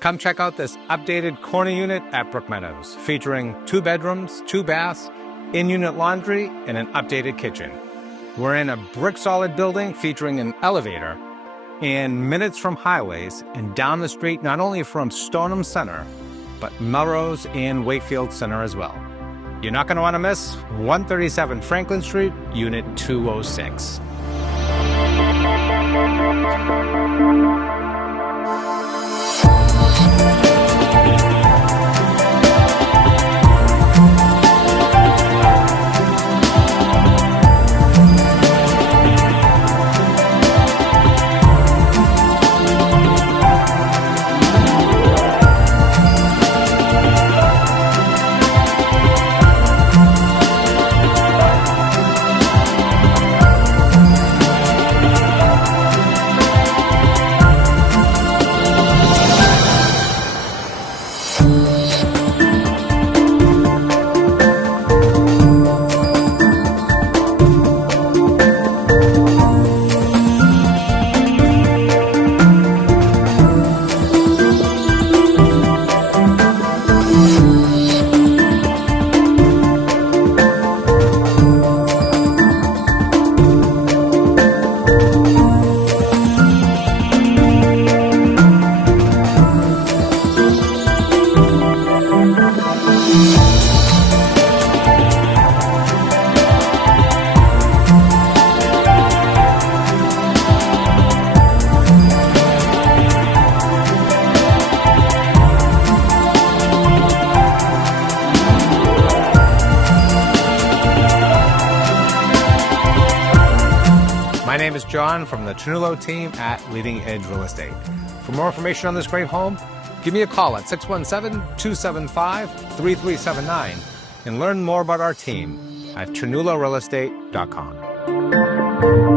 Come check out this updated corner unit at Brook Meadows, featuring 2 bedrooms, 2 baths, in-unit laundry, and an updated kitchen. We're in a brick-solid building featuring an elevator and minutes from highways and down the street not only from Stoneham Center, but Melrose and Wakefield Center as well. You're not going to want to miss 137 Franklin Street, Unit 206. My name is John from the Ternullo team at Leading Edge Real Estate. For more information on this great home, give me a call at 617-275-3379 and learn more about our team at TernulloRealEstate.com.